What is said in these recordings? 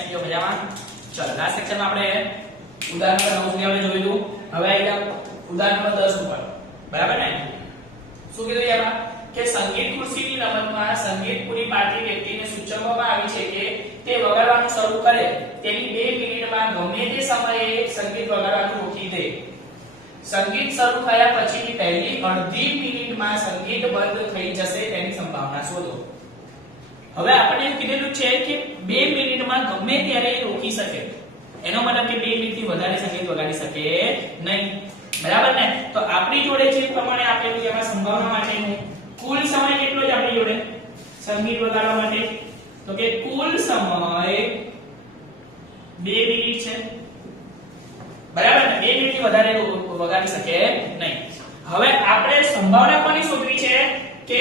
કેમ છો મજામાં? ચલો લાસ્ટ સેક્શનમાં આપણે ઉદાહરણ નંબર 9 સુધી આપણે જોયું. હવે આવી ગયા ઉદાહરણ નંબર 10 ઉપર. બરાબર ને? શું કીધું એમાં કે સંગીત ખુરશીની રમતમાં સંગીત પૂરી પાડતી વ્યક્તિને સૂચવવામાં આવી છે કે તે વગાડવાનું શરૂ કરે તેની 2 મિનિટમાં ગમે તે સમયે સંગીત વગાડવાનું રોકી દે. સંગીત શરૂ થયા પછીની પહેલી અડધી મિનિટમાં સંગીત બંધ થઈ જશે તેની સંભાવના શોધો. હવે આપણે એમ કીધેલું છે કે 2 મિનિટમાં ગમે ત્યારે રોકી શકે. એનો મતલબ કે 2 મિનિટથી વધારે સંગીત વગાડી શકે નહીં. બરાબર ને? તો આપણી જોડે જે પ્રમાણે આપેલું છે એમાં સંભાવના માટેનું કુલ સમય કેટલો છે આપણી જોડે સંગીત વગાડવા માટે? તો કે કુલ સમય 2 મિનિટ છે. બરાબર ને? 2 મિનિટથી વધારે વગાડી શકે નહીં. હવે આપણે સંભાવના કોની શોધવી છે કે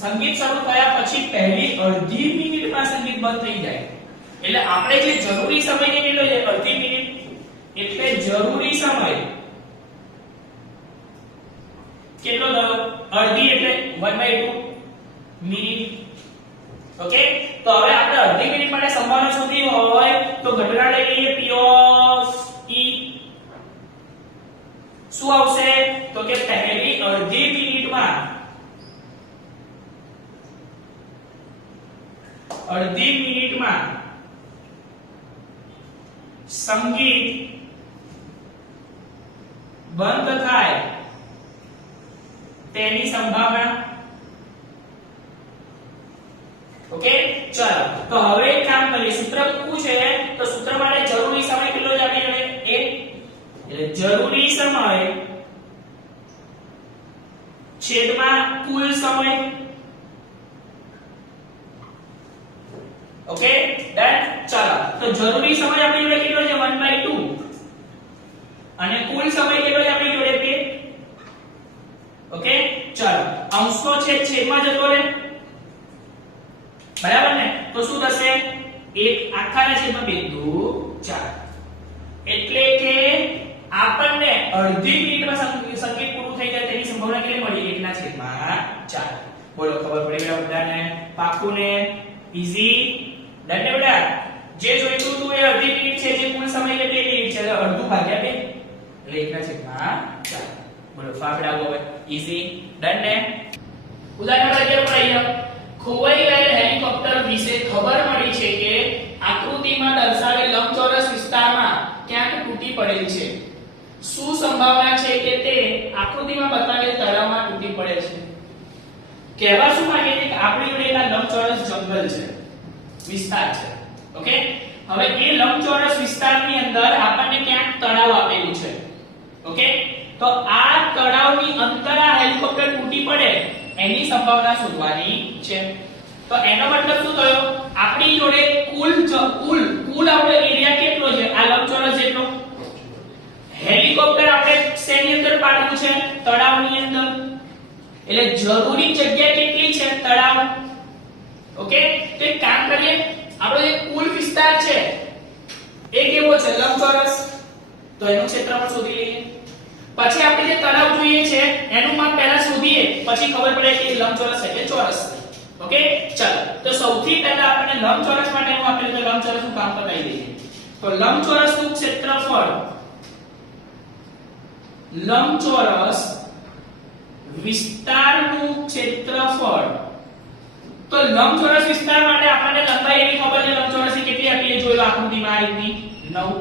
સંગીત શરૂ થયા પછી પહેલી અડધી મિનિટમાં સંગીત બંધ થઈ જાય. એટલે આપણે જે જરૂરી સમય કેટલો છે? અડધી મિનિટ. એટલે જરૂરી સમય કેટલો થયો? અડધી એટલે 1/2 મિનિટ. ઓકે? તો હવે આપણે અડધી મિનિટ માટે સંભાવના શોધવી હોય તો ઘટના લઈ લઈએ p ઓફ e. શું આવશે? તો કે પહેલી અડધી મિનિટમાં સંગીત બંધ થાય તેની સંભાવના. ઓકે? ચાલો તો હવે એક કામ કરીએ. સૂત્ર શું છે? તો સૂત્ર માટે જરૂરી સમય કેટલો છે આપણી જોડે? એટલે જરૂરી સમય છેદમાં કુલ સમય. ઓકે? ડન. ચાલો તો જરૂરી સમય આપણી જોડે કેટલો છે? 1/2 અને કુલ સમય કેટલો છે આપણી જોડે? 2. ઓકે? ચાલો અંશનો છેદમાં જતો રહે. બરાબર ને? તો શું થશે? 1 આખાના છેદમાં 2 2 4. એટલે કે આપણને અડધી મિનિટમાં સંગીત પૂરું થઈ જાય તેની સંભાવના કેટલી મળી? 1/4. બોલો ખબર પડી ગયા બધાને? પાક્કું ને? ઈઝી. ડન ને બેટા? જે જોઈતું હતું એ અડધી મિનિટ છે, જે કુલ સમય છે 2 મિનિટ છે, અડધું ભાગ્યા 2 એટલે 1/4. બોલો ફાફડા આવો હવે. ઈઝી. ડન ને? ઉદાહરણ નંબર 11 પર આવીએ. ખોવાઈ ગયેલ હેલિકોપ્ટર વિશે ખબર મળી છે કે આકૃતિમાં દર્શાવેલ લંબચોરસ વિસ્તારમાં ક્યાંક તૂટી પડેલ છે. શું સંભાવના છે કે તે આકૃતિમાં બતાવેલ તળાવમાં તૂટી પડે છે? કહેવા શું માંગે છે કે આપણી જોડે એક લંબચોરસ જંગલ છે, વિસ્તાર છે. ઓકે? હવે એ લંબચોરસ વિસ્તારની અંદર આપણને ક્યાંક તળાવ આપેલું છે. ઓકે? તો આ તળાવની અંદર આ હેલિકોપ્ટર તૂટી પડે એની સંભાવના શોધવાની છે. તો એનો મતલબ શું થયો? આપણી જોડે કુલ આપણો એરિયા કેટલો છે? આ લંબચોરસ જેટલો. હેલિકોપ્ટર આપણે શેની અંદર પાડવું છે? તળાવની અંદર. એટલે જરૂરી જગ્યા કેટલી છે? તળાવ. ઓકે? તો એક કામ કરીએ, આપણો જે કુલ વિસ્તાર છે એ કેવો છે? લંબચોરસ. તો એનું ક્ષેત્રફળ શોધી લઈએ. પછી આપણે જે તળાવ જોઈએ છે એનું માપ પહેલા શોધીએ, પછી ખબર પડે કે લંબચોરસ એટલે ચોરસ. ઓકે? ચાલો તો સૌથી પહેલા આપણે લંબચોરસ માટેનું આપેલું તો લંબચોરસનું કામ બતાવી દઈએ. તો લંબચોરસનું ક્ષેત્રફળ, લંબચોરસ વિસ્તારનું ક્ષેત્રફળ. તો લંબચોરસ વિસ્તાર માટે આપણને લંબાઈ એની ખબર છે, લંબચોરસની કેટલી આપી જોઈ લો આકૃતિમાં આ રીતની 9.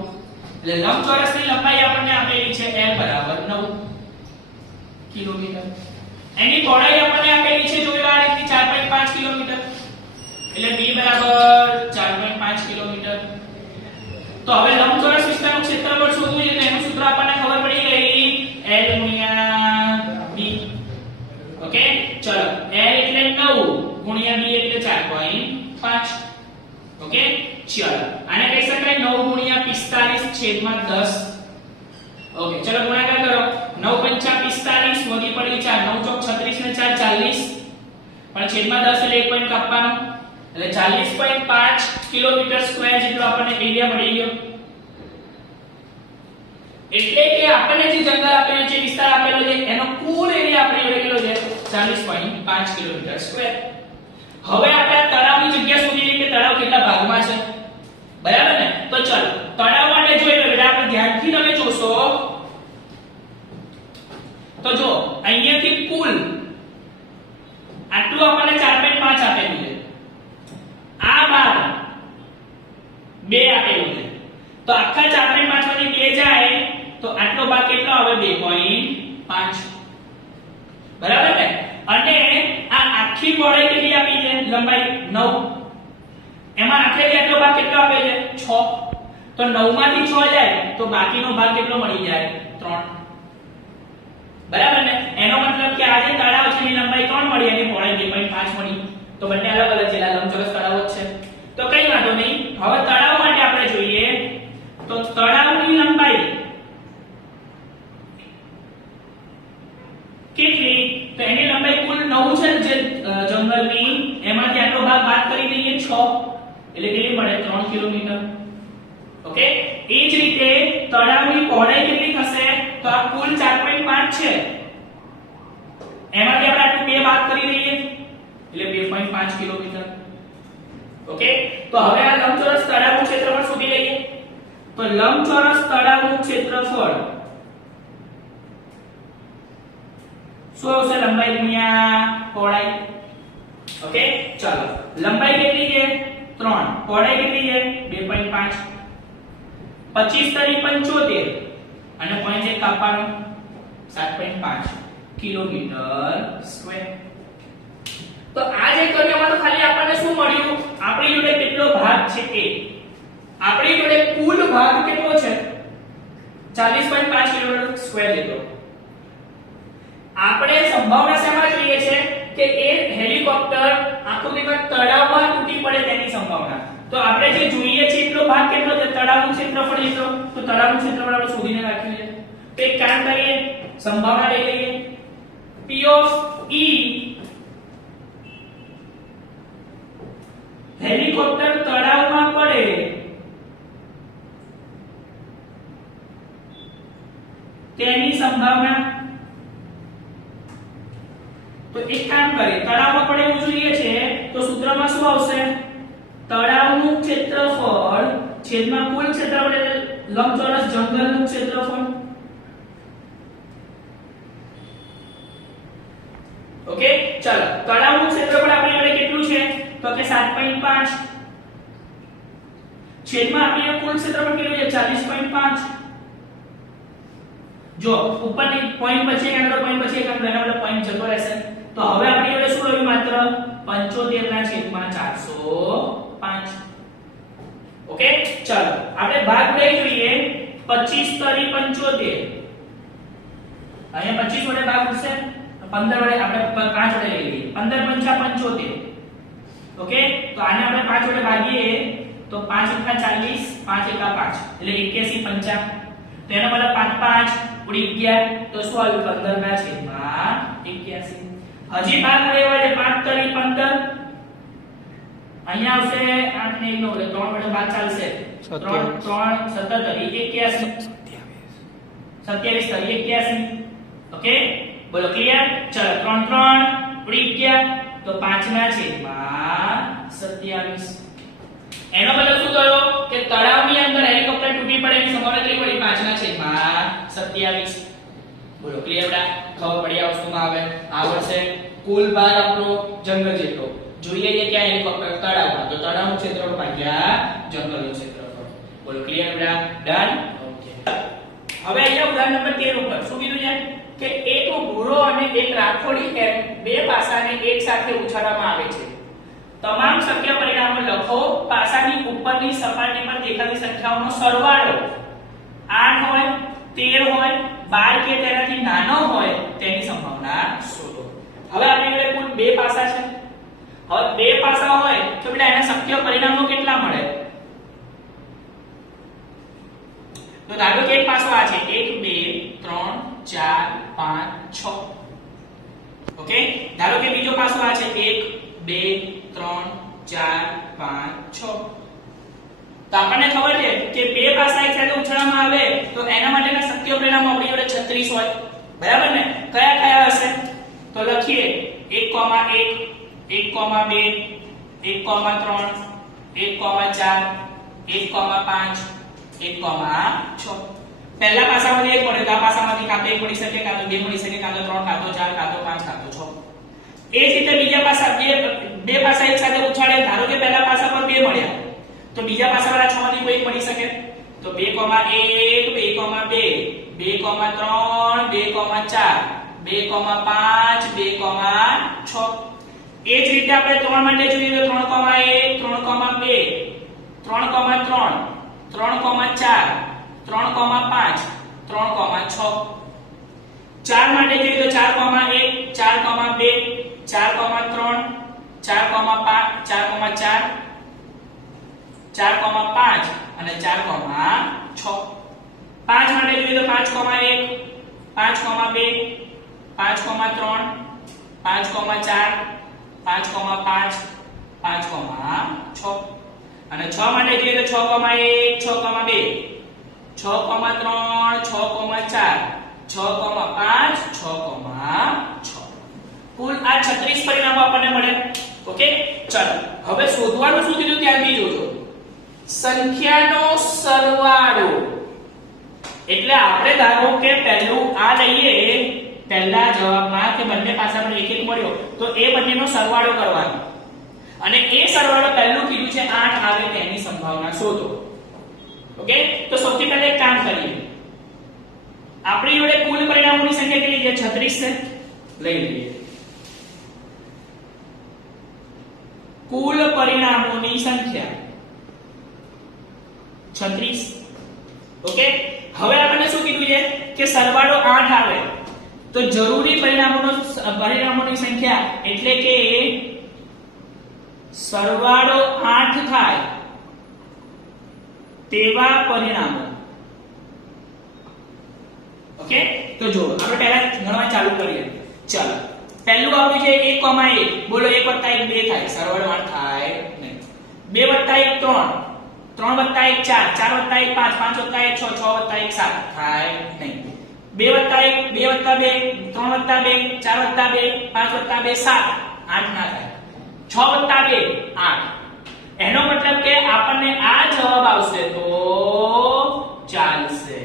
એટલે લંબચોરસની લંબાઈ આપણને આપેલી છે L બરાબર 9 કિલોમીટર. એની પહોળાઈ આપણને આપેલી છે જોઈ લો આ રીતની 4.5 કિલોમીટર. એટલે B બરાબર 4.5 કિલોમીટર. તો હવે લંબચોરસ વિસ્તારનું ક્ષેત્રફળ શોધવું છે તો એનું સૂત્ર આપણને ખબર પડી ગઈ, L ગુણ્યા B. ઓકે? ચલો L એટલે 9 ગુણ્યા B એટલે 4.5. ઓકે? ચલો આને કહી શકાય 9 ગુણ્યા 45 છેદમાં 10. ઓકે? ચલો ગુણાકાર કરો. 9 પંચા 45 મોદી પડી 4, 9 ચોક 36 ને 4 40, પણ છેદમાં 10 એટલે 1 પોઈન્ટ કાપવાનો એટલે 40.5 કિલોમીટર સ્ક્વેર જેટલો આપણને એરિયા મળી ગયો. એટલે કે આપણને જે જંગલ આપેલું છે, વિસ્તાર આપેલો છે એનો કુલ એરિયા આપણે જોડે કેટલો છે? 40.5 કિલોમીટર સ્ક્વેર. હવે આપણે તળાવની જગ્યા શોધી લઈએ કે તળાવ કેટલા ભાગમાં છે. બરાબર ને? તો ચલો તળાવ માટે જોઈ લો એટલે આપણે ધ્યાનથી તમે જોશો તો જો અહીંયાથી કુલ આટલું આપણને 4.5 આપેલું છે, આ બાર 2 આપેલું છે, તો આખા 4.5 માંથી 2 જાય તો આટલો ભાગ કેટલો આવે? 2.5. બરાબર ને? અને આ આખી પહોળાઈ કેટલી આપી છે? લંબાઈ 9. એમાં આખેથી આટલો ભાગ કેટલો આપે છે? 6. તો 9 માંથી 6 જાય તો બાકીનો ભાગ કેટલો મળી જાય? 3. બરાબર ને? એનો મતલબ કે આ જે તળાવ છે એની લંબાઈ 3 મળી અને પહોળાઈ 2.5 મળી. તો બંને અલગ અલગ છે, લંબચોરસ તળાવ જ છે. તો કઈ વાંધો નહીં. હવે તળાવ માટે આપણે જોઈએ તો તળાવની લંબાઈ કેટલી? તો એની લંબાઈ કુલ 9 છે જે જંગલની, એમાંથી આટલો ભાગ બાદ કરી દઈએ 6 એટલે કેટલી મળે? 3 કિલોમીટર. ઓકે, એ જ રીતે તળાવની પહોળાઈ કેટલી થશે? તો આ કુલ 4.5 છે, એમાંથી આપણે આટલું 2 બાદ કરી દઈએ એટલે 2.5 કિલોમીટર. ઓકે, તો હવે આ લંબચોરસ તળાવનું ક્ષેત્રફળ શોધી લઈએ. તો લંબચોરસ તળાવનું ક્ષેત્રફળ શું આવશે? લંબાઈ ગુણ્યા પહોળાઈ. ઓકે, ચાલો લંબાઈ કેટલી છે? 3. પહોળાઈ કેટલી છે? 2.5. 25 તરી 75 અને પોઈન્ટ એક કાપવાનો 7.5 કિલોમીટર સ્ક્વેર. તો આ જે કર્યું એમાં તો ખાલી આપણને શું મળ્યું? આપણી જોડે કેટલો ભાગ છે એ. આપણી જોડે કુલ ભાગ કેટલો છે? 40.5 કિલોમીટર સ્ક્વેર લીધો. આપણે સંભાવના શેમાં જોઈએ છે કે એ હેલિકોપ્ટર આકૃતિમાં તળાવમાં તૂટી પડે તેની સંભાવના. તો આપણે જે જોઈએ છે એટલો ભાગ કેટલો છે? તળાવનું ક્ષેત્રફળ એટલો. તો તળાવનું ક્ષેત્રફળ આપણે શોધીને રાખ્યું છે. તો એક કામ કરીએ, સંભાવના લઈ લઈએ. P of E હેલિકોપ્ટર તળાવમાં પડે તેની સંભાવના. તો એક કામ કરીએ, તળાવમાં પડે એવું જોઈએ છે તો સૂત્રમાં શું આવશે? તળાવનું ક્ષેત્રફળ છેદમાં કુલ ક્ષેત્રફળ એટલે લંબચોરસ જંગલનું ક્ષેત્રફળ. ઓકે, ચાલો તળાવનું ક્ષેત્રફળ આપણી જોડે કેટલું છે? તો કે 7.5 છેદમાં આપણી કુલ ક્ષેત્રફળ કેટલું છે? 40.5. જો ઉપરની પોઈન્ટ પછી આગળ પોઈન્ટ પછી એક એના વડે પોઈન્ટ જતો રહેશે. તો હવે આપણી જોડે શું રહ્યું? માત્ર 75 ના છેદમાં 405. ઓકે, ચાલો આપણે ભાગ લઈ જોઈએ. 25 તરી 75 અહીંયા 25 વડે ભાગ ઉડશે, 15 વડે આપણે 5 વડે લઈ લઈએ. 15 પંચા 75. ઓકે, તો આને આપણે 5 વડે ભાગીએ તો 5 * 40 5 * 5 એટલે 81 પંચા. તો એનો મતલબ 5 5 ઉડી ગયા તો શું આવ્યું? 15 ના છેદમાં 81. હજી ભાગ લેવો છે 5 તરી 15 અહીંયા આવશે 8 ને 1 નો એટલે 3 વડે ભાગ ચાલશે. 3 3 17 તરી 81 27 તરી 81. ઓકે, બોલો ક્લિયર? ચલો 3 3 ઉડી ગયા તો 5 ના છેદમાં 27. એનો મતલબ શું થયો કે તળાવની અંદર હેલિકોપ્ટર તૂટી પડે એની સંભાવના કેટલી પડી? 5 ના છેદમાં 27. બોલો ક્લિયર બેટા? ખબર પડી આ વસ્તુમાં આવે આવડશે. કુલ ભાગ આપણો જંગલ જેટલો જોઈએ છે ક્યાં? હેલિકોપ્ટર તળાવમાં. તો તળાવનું ક્ષેત્રફળ ભાગ્યા જંગલનું ક્ષેત્રફળ. બોલો ક્લિયર બેટા? ડન. ઓકે, હવે અહીંયા ઉદાહરણ નંબર 13 ઉપર શું કીધું છે કે એક ભૂરો અને એક રાખોડી એમ બે પાસાને એક સાથે ઉછાળવામાં આવે છે. તમામ શક્ય પરિણામો લખો. પાસાની ઉપરની સપાટી પર દેખાતી સંખ્યાઓનો સરવાળો 8 હોય, 13 હોય, 12 કે તેનાથી નાનો હોય તેની સંભાવના શોધો. હવે આપણી જોડે કુલ 2 પાસા છે. હવે 2 પાસા હોય તો બેટા એના શક્ય પરિણામો કેટલા મળે? તો ધારો કે એક પાસો આ છે 1 2 3 4 5 6. ઓકે, ધારો કે બીજો પાસો આ છે 1 2 3 4 5 6. તો આપણને ખબર છે કે 2 પાસા એક સાથે ઉછાળવામાં આવે તો એના માટેના શક્ય પરિણામો આપણી જોડે 36 હોય. બરાબર ને? કયા કયા હશે? તો લખીએ 1,1 1,2 1,3 1,4 1,5 1,6 પહેલા પાસામાંથી એક મળ્યો તો આ પાસામાંથી કાં તો 1 મળી શકે કાં તો 2 મળી શકે કાં તો 3 કાં તો 4 કાં તો 5 કાં તો 6 એ જ રીતે બીજા પાસા બે પાસા એક સાથે ઉછાળે ધારો કે પહેલા પાસા પર 2 મળ્યા તો બીજા પાસા વાળા 6 માંથી કોઈ એક મળી શકે તો 2,1 2,2 2,3 2,4 2,5 2,6 એ જ રીતે આપણે 3 માટે જોઈએ તો 3,1 3,2 3,3 3,4 3,5 3,6 4 માટે જોઈએ તો 4,1 4,2 4,3 4,5 4,4 4,5 અને 4,6 5 માટે જોઈએ તો 5,1 5,2 5,3 5,4 5,5 5,6 અને 6 માટે જોઈએ તો 6,1 6,2 6,3 6,4 6,5 6,6 કુલ આ 36 પરિણામો આપણને મળે ઓકે ચાલો હવે શોધવાનું શું કીધું ત્યારથી જોજો સંખ્યાનો સરવાળો એટલે આપણે ધારો કે પહેલું આ લઈએ પહેલા જવાબમાં કે બંને પાસા પર એક એક મળ્યો તો એ બંનેનો સરવાળો કરવાનો અને એ સરવાળો પહેલું કીધું છે 8 આવે તેની સંભાવના શોધો ઓકે તો સૌથી પહેલા એક કામ કરીએ આપણી જોડે કુલ પરિણામોની સંખ્યા કેટલી છે 36 છે લઈ લઈએ કુલ પરિણામોની સંખ્યા 36 ઓકે હવે આપણને શું કીધું છે કે સરવાળો 8 આવે તો જરૂરી પરિણામોની સંખ્યા એટલે કે સરવાળો 8 થાય તેવા પરિણામો ઓકે તો જો આપણે પહેલા ગણવા ચાલુ કરીએ ચાલો પહેલું આવ્યું છે 1,1 બોલો 1 + 1 2 થાય સરવાળો 8 થાય નહીં 2 + 1 3 3 + 1 4 4 + 1 5 5 + 1 6 6 + 1 7 થાય નહીં 2 + 1 2 + 2 3 + 2 4 + 2 5 + 2 7 8 ના થાય 6 + 2 8 એનો મતલબ કે આપણને આ જવાબ આવશે તો ચાલશે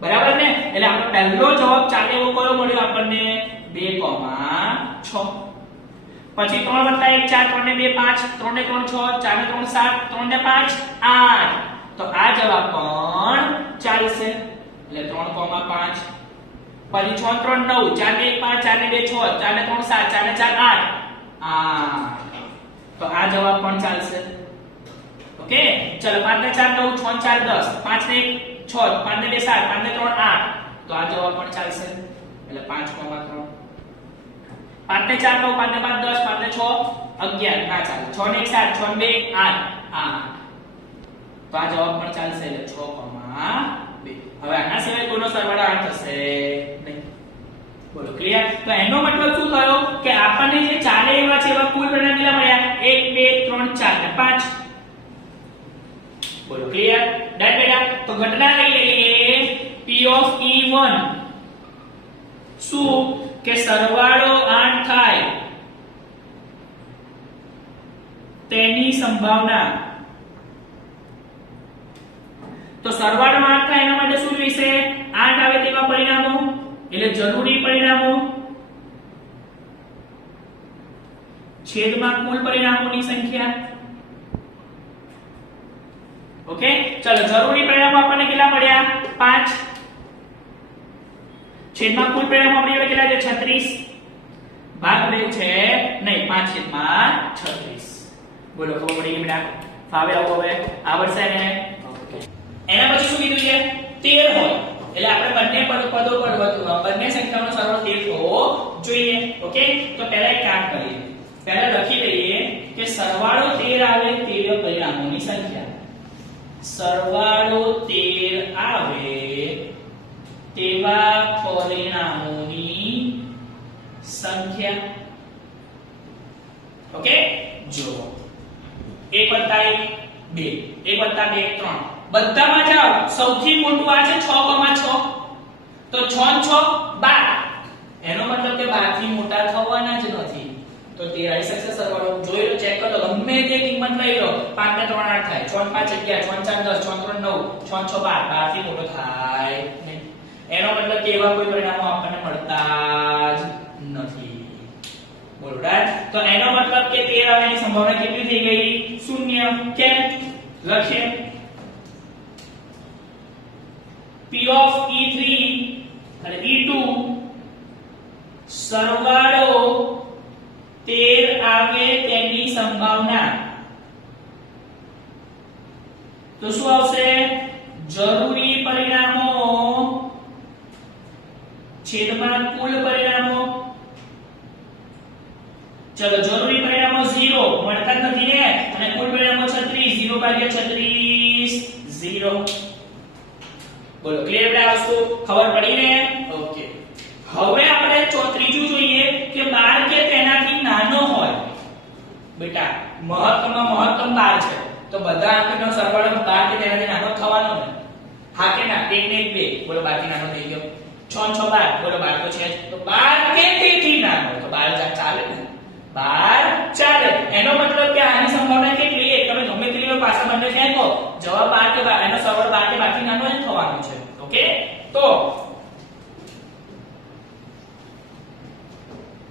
બરાબર ને એટલે આપણો પહેલો જવાબ ચાલે એવો કયો મળ્યો આપણને 2,6 પછી 3 + 1 4 3 ને 2 5 3 ને 3 6 4 ને 3 7 3 ને 5 8 તો આ જવાબ પણ ચાલશે એટલે 3,5 પછી 6 3 9 4 ને 1 5 4 ને 2 6 4 ને 3 7 4 ને 4 8 8 તો આ જવાબ પણ ચાલશે ઓકે ચલો 5 ને 4 9 6 4 10 5 ને 1 6 5 ને 2 7 5 ને 3 8 તો આ જવાબ પણ ચાલશે એટલે 5,3 5 ને 4 9 5 ને 5 10 5 ને 6 11 ના ચાલે 6 ને 1 7 6 ને 2 8 8 તો આ જવાબ પણ ચાલશે એટલે 6,2 હવે આના સિવાય કોઈનો સરવાળો 8 થશે નહીં બોલો ક્લિયર તો એનો મતલબ શું થયો કે આપણને જે ચાલે એવા છે એવા કુલ પરિણામ કેટલા મળ્યા 1 2 3 4 ને 5 બોલો ક્લિયર ડન બેટા તો ઘટના લઈ લઈએ P of E1 શું કે સરવાળો 8 થાય તેની સંભાવના તો સરવાળો 8 થાય એના માટે શું જોઈશે 8 આવે તેવા પરિણામો એટલે જરૂરી પરિણામો છેદમાં કુલ પરિણામોની સંખ્યા ઓકે ચલો જરૂરી પરિણામો આપણને કેટલા મળ્યા 5 છેદમાં કુલ પરિણામો આપણી જોડે કેટલા છે 36 ભાગ રહ્યું છે નહીં 5/36 બોલો ખબર પડી ગઈ બેટા ફાવે આવો હવે આવડશે ને એના પછી શું કીધું છે 13 હોય એટલે આપણે બંને પદો પર બંને સંખ્યાઓનો સરવાળો 13 હોવો જોઈએ ઓકે તો પહેલા એક કામ કરીએ પહેલા લખી દઈએ કે સરવાળો 13 આવે તેવા પરિણામોની સંખ્યા સરવાળો 13 આવે તેવા પરિણામોની સંખ્યા ઓકે જો 1 + 1 2 1 + 2 3 બધામાં જાઓ સૌથી મોટું આ છે 6,6 તો 6 6 12 એનો મતલબ કે 12 થી મોટા થવાના જ નથી તો 13 આવી શકશે સરવાળો જોઈ લો ચેક કરો ગમે તે કિંમત લઈ લો 5 ને 3 8 થાય 6 5 11 6 4 10 6 3 9 6 6 12 12 થી મોટો થાય નહીં એનો મતલબ કે એવા કોઈ પરિણામો આપણને મળતા જ નથી બોલો રાઈટ તો એનો મતલબ કે 13 આવવાની સંભાવના કેટલી થઈ ગઈ શૂન્ય કેમ લખીએ P of E3 અને E2 સરવાળો 13 આવે તેની સંભાવના તો શું આવશે જરૂરી પરિણામો છેદમાં કુલ પરિણામો ચલો જરૂરી પરિણામો 0 મળતા જ નથી ને અને કુલ પરિણામો 36 0 ભાગ્યા 36 0 બોલો ક્લિયર બેટા વસ્તુ ખબર પડી ને ઓકે હવે આપણે ત્રીજું જોઈએ કે 12 કે તેનાથી નાનો હોય બેટા મહત્તમ 12 છે તો બધા અંકનો સરવાળો 12 કે તેનાથી નાનો થવાનો ને હા કે ના 1 ને 2 બોલો 12 થી નાનો થઈ ગયો 6 6 12 બોલો 12 તો છે તો 12 કે તેથી નાનો તો 12 ચાલે ને 12 ચાલે એનો મતલબ કે આની સંભાવના કેટલી એક તમે ગમે તેટલી પાછા બંને ફેંકો જવાબ 12 કે 12 એનો સરવાળો 12 કે 12 થી નાનો જ થવાનો છે ઓકે તો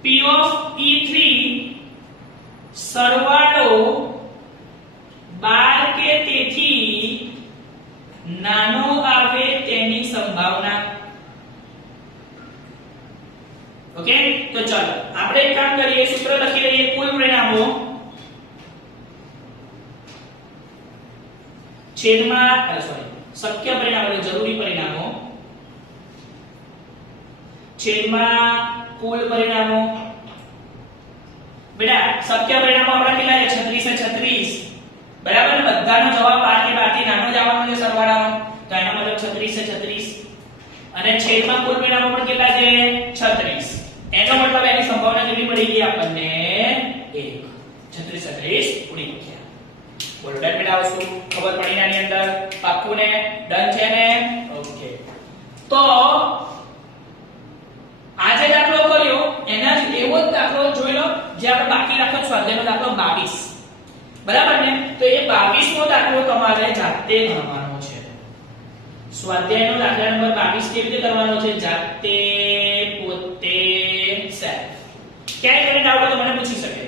P of E3 સરવાળો 12 કે તેથી નાનો આવે તેની સંભાવના ઓકે તો ચાલો આપણે એક કામ કરીએ સૂત્ર લખી લઈએ કુલ પરિણામો છેદમાં શક્ય પરિણામો જરૂરી પરિણામો છેદમાં કુલ પરિણામો બેટા શક્ય પરિણામો આપણા કેટલા છે 36 છે 36 બરાબર ને બધાનો જવાબ 12 કે 12 થી નાનો જ આવવાનો છે સરવાળાનો તો એનો મતલબ 36 છે 36 અને છેદમાં કુલ પરિણામો પણ કેટલા છે 36 એનો મતલબ એની સંભાવના કેટલી પડી ગઈ આપણને 1 36 36 ઉડી ગયા બોલો ડન બેટા વસ્તુ ખબર પડી ને આની અંદર પાક્કું ને ડન છે ને ઓકે તો આજે દાખલો કર્યો એના જ એવો જ દાખલો જોઈ લો જે આપણે બાકી રાખ્યો સ્વાધ્યાયનો દાખલો 22 બરાબર ને તો એ 22 નો દાખલો તમારે જાતે ગણવાનો છે સ્વાધ્યાયનો દાખલા નંબર 22 કેવી રીતે કરવાનો છે જાતે પોતે સેલ્ફ ક્યાંય તમને ડાઉટ હોય તો મને પૂછી શકે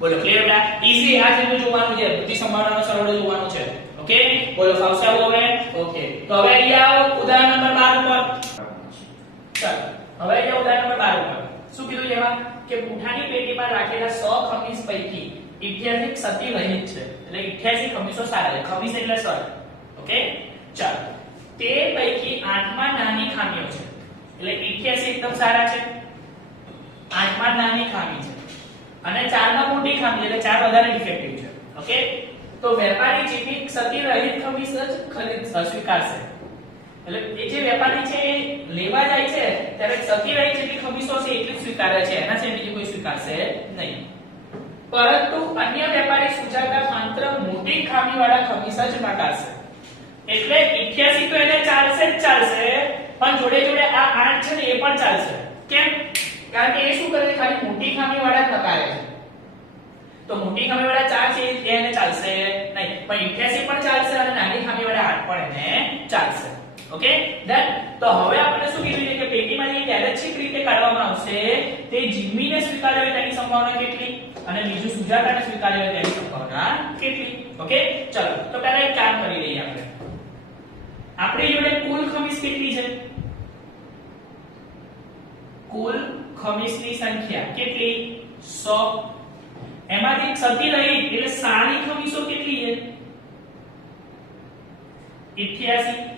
બોલો ક્લિયર બેટા ઈઝી આ જેવું જોવાનું છે બધી સંભાવનાનો સરવાળો જોવાનો છે ઓકે બોલો ફાવશે હવે ઓકે તો હવે અહીંયા ઉદાહરણ નંબર 12 ઉપર ચાલો હવે અહીંયા ઉદાહરણ નંબર 12 ઉપર શું કીધું એમાં કે પૂંઠાની પેટીમાં રાખેલા 100 ખમીસ પૈકી 88 સતી રહિત છે એટલે 88 ખમીસો સારા છે ખમીસ એટલે સર ઓકે ચાલો તે પૈકી 8 માં નાની ખામીઓ છે એટલે 88 એકદમ સારા છે 8 માં નાની ખામી છે અને 4 માં મોટી ખામી એટલે 4 વધારે ડિફેક્ટિવ છે ઓકે તો વેપારી જેટલી સતી રહિત ખમીસ જ ખરીદ સ્વીકારશે એટલે એ જે વેપારી છે એ લેવા જાય છે ત્યારે સતી રહિત જેટલી ખમીસો છે એટલી જ સ્વીકારે છે એના સિવાય બીજી કોઈ સ્વીકારશે નહીં પરંતુ અન્ય વેપારી સુજાતા માત્ર મોટી ખામીવાળા ખમીસ જ નકારશે એટલે 88 તો એને ચાલશે જ ચાલશે પણ જોડે જોડે આ 8 છે ને એ પણ ચાલશે કેમ કારણ કે એ શું કરે ખાલી મોટી ખામીવાળા જ નકારે છે તો મોટી ખામીવાળા 4 છે એને ચાલશે નહીં પણ 88 પણ ચાલશે અને નાની ખામીવાળા 8 પણ એને ચાલશે ઓકે ડન તો હવે આપણે શું કીધું છે કે પેટીમાંથી યાદચ્છિક રીતે કાઢવામાં આવશે તે જીમ્મીને સ્વીકાર્ય હોય તેની સંભાવના કેટલી અને બીજું સુજાતાને સ્વીકાર્ય હોય તેની સંભાવના કેટલી ઓકે ચલો તો પહેલા એક કામ કરી લઈએ આપણે આપણી જોડે કુલ ખમીસ કેટલી છે કુલ ખમીસની સંખ્યા કેટલી 100 એમાંથી સતી રહિત એટલે સારી ખમીસો કેટલી છે 88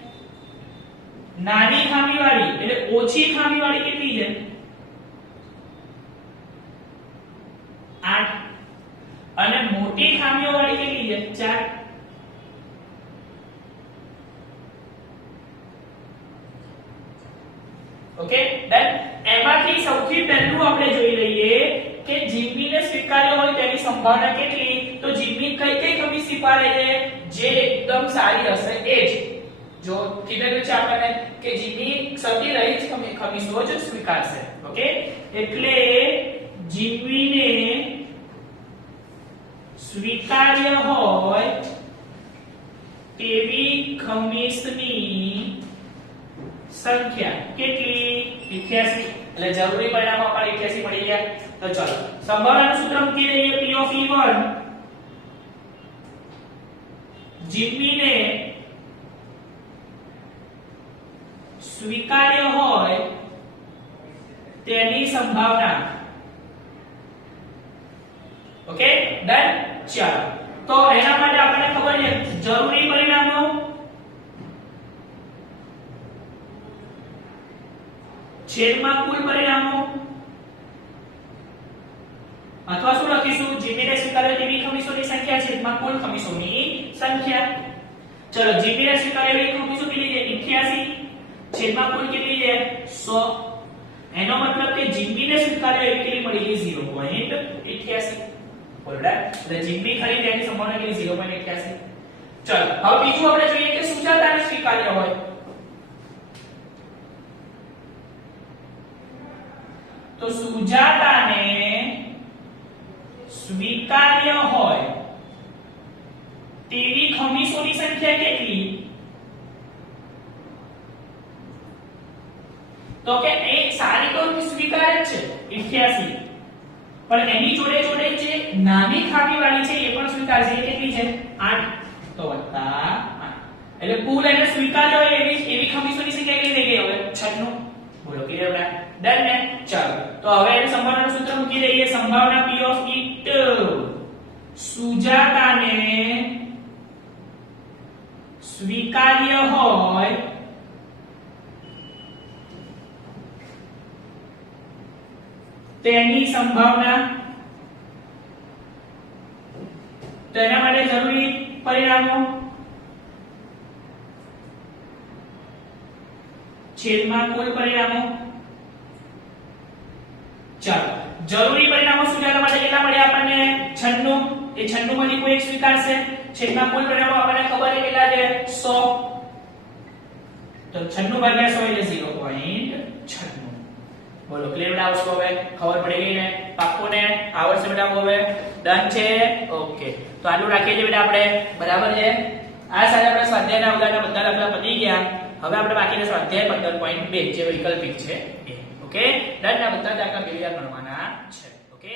નાની ખામીવાળી એટલે ઓછી ખામીવાળી કેટલી છે 8 અને મોટી ખામીઓવાળી કેટલી છે 4 ઓકે ડન એમાંથી સૌથી પહેલું આપણે જોઈ લઈએ કે જીમ્મીને સ્વીકાર્ય હોય તેની સંભાવના કેટલી તો જીમ્મી કઈ કઈ ખમીસ સ્વીકારે છે જે એકદમ સારી હશે એ જ જો કીધેલું છે આપણને કે જીમ્મી સતી રહિત ખમીસો જ સ્વીકારશે ઓકે એટલે જીવવીને સ્વીકાર્ય હોય તેવી ખમીસની સંખ્યા કેટલી? 88. એટલે જરૂરી પરિણામો આપણે 88 મળી ગયા. તો ચાલો સંભાવનાનું સૂત્ર મૂકી દઈએ. P of E1 જીવવીને સ્વીકાર્ય હોય તેની સંભાવના. Okay done. ચાલો તો એના માટે આપણને ખબર છે જરૂરી પરિણામો છેદમાં કુલ પરિણામો, અથવા શું લખીશું? જીબીને સ્વીકાર્ય તેવી ખમીસોની સંખ્યા છેદમાં કુલ ખમીસોની સંખ્યા. ચલો જીબીને સ્વીકાર્ય એવી ખમીસો કેટલી છે? 88 છેદમાં કુલ કેટલી છે? 100. એનો મતલબ કે જીબીને સ્વીકાર્ય એવી કેટલી મળી ગઈ? 0.88. બરાબર. એટલે જીબી ખરી તેની સંભાવના કેટલી? 0.88. ચલો હવે બીજું આપણે જોઈએ કે સુજાતાને સ્વીકાર્ય હોય. તો સુજાતાને સ્વીકાર્ય હોય તેવી ખમીસોની સંખ્યા કેટલી? તો કે એક સારી તો સ્વીકાર્ય છે 88, પણ એની જોડે જોડે જે નાની ખામી વાળી છે એ પણ સ્વીકાર્ય છે. એ કેટલી છે? 8. તો વત્તા 8 એટલે કુલ એને સ્વીકાર્ય હોય એવી ખમીસોની સંખ્યા કેટલી થઈ ગઈ? હવે 96. બોલો ક્લિયર બેટા? ડન ને? ચાલો તો હવે એને સંભાવનાનું સૂત્ર મૂકી દઈએ. સંભાવના P of it સુજાતાને સ્વીકાર્ય હોય તેની સંભાવના. તો એના માટે જરૂરી પરિણામો છેદમાં કુલ પરિણામો. ચાલો જરૂરી પરિણામો સુજાતા માટે કેટલા મળ્યા આપણને? 96. એ 96 માંથી કોઈ એક સ્વીકારશે. છેદમાં કુલ પરિણામો આપણને ખબર છે કેટલા છે? 100. તો 96 ભાગ્યા 100 એટલે 0.96. બોલો ક્લિયર આવશે? હવે ખબર પડી ગઈ ને? પાક્કું ને? આવડશે બેટા? હવે ડન છે. ઓકે તો આટલું રાખીએ છીએ બેટા આપણે. બરાબર છે? આ સાથે આપણે સ્વાધ્યાયના ઉદાહરણના બધા દાખલા પતી ગયા. હવે આપણે બાકીના સ્વાધ્યાય 15.2 જે વૈકલ્પિક છે એ. Okay done. ના બધા દાખલા 2000 ગણવાના છે. ઓકે.